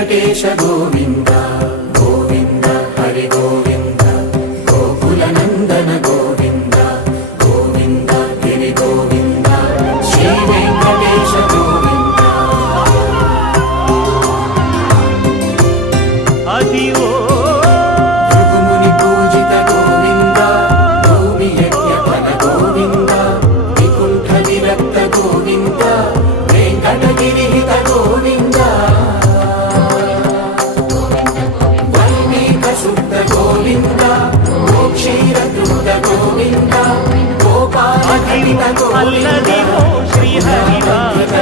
వెంకటేశ గోవింద గోవింద హరి గోవింద గోకుల నందన గోవింద గోవింద గిరి గోవింద శ్రీ వెంకటేశ గోవింద అదివో భృగుముని పూజిత గోవింద భూమి యజ్ఞ ఫల గోవింద వికుంఠ విరక్త గోవింద వెంకటగిరి హిత గోవింద శుద్ధ గోవింద క్షీరతృప్త గోవింద గోపాల అల్లదివో శ్రీహరివాస